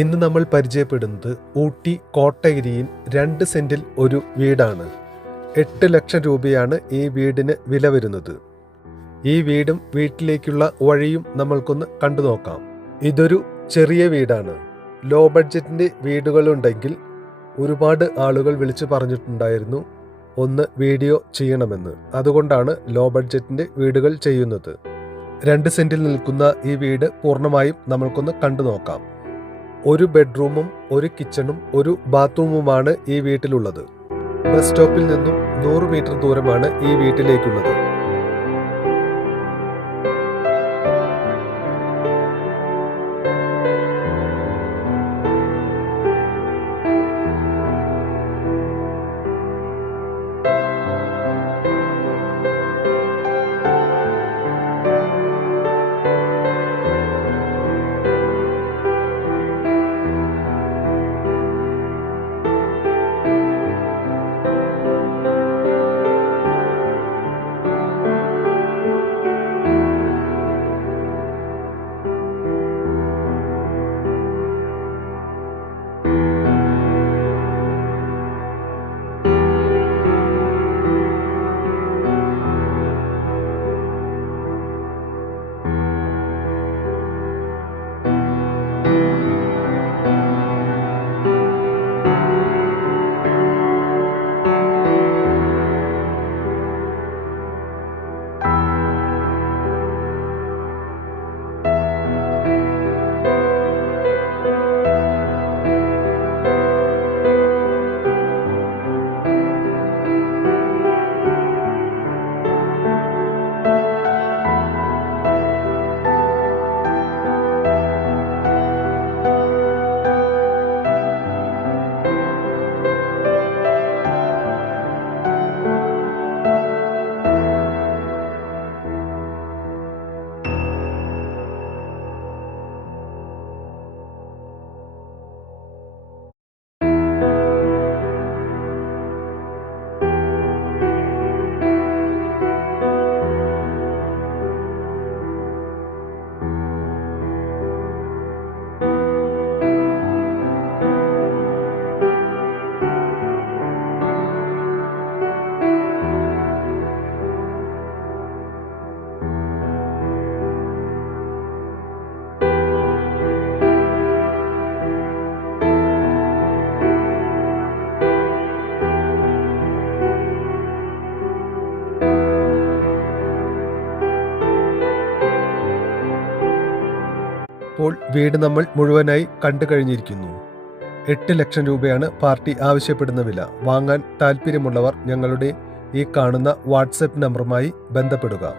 ഇന്ന് നമ്മൾ പരിചയപ്പെടുന്നത് ഊട്ടി കോട്ടഗിരിയിൽ 2 സെന്റിൽ ഒരു വീടാണ്. 8 ലക്ഷം രൂപയാണ് ഈ വീടിന് വില വരുന്നത്. ഈ വീടും വീട്ടിലേക്കുള്ള വഴിയും നമ്മൾക്കൊന്ന് കണ്ടു നോക്കാം. ഇതൊരു ചെറിയ വീടാണ്. ലോ ബഡ്ജറ്റിൻ്റെ വീടുകളുണ്ടെങ്കിൽ ഒരുപാട് ആളുകൾ വിളിച്ചു പറഞ്ഞിട്ടുണ്ടായിരുന്നു ഒന്ന് വീഡിയോ ചെയ്യണമെന്ന്. അതുകൊണ്ടാണ് ലോ ബഡ്ജറ്റിൻ്റെ വീടുകൾ ചെയ്യുന്നത്. 2 സെന്റിൽ നിൽക്കുന്ന ഈ വീട് പൂർണ്ണമായും നമ്മൾക്കൊന്ന് കണ്ടു നോക്കാം. ഒരു ബെഡ്റൂമും ഒരു കിച്ചണും ഒരു ബാത്റൂമുമാണ് ഈ വീട്ടിലുള്ളത്. ബസ് സ്റ്റോപ്പിൽ നിന്നും 100 മീറ്റർ ദൂരമാണ് ഈ വീട്ടിലേക്കുള്ളത്. ഇപ്പോൾ വീട് നമ്മൾ മുഴുവനായി കണ്ടു കഴിഞ്ഞിരിക്കുന്നു. 8 ലക്ഷം രൂപയാണ് പാർട്ടി ആവശ്യപ്പെടുന്ന വില. വാങ്ങാൻ താല്പര്യമുള്ളവർ ഞങ്ങളുടെ ഈ കാണുന്ന വാട്സപ്പ് നമ്പറുമായി ബന്ധപ്പെടുക.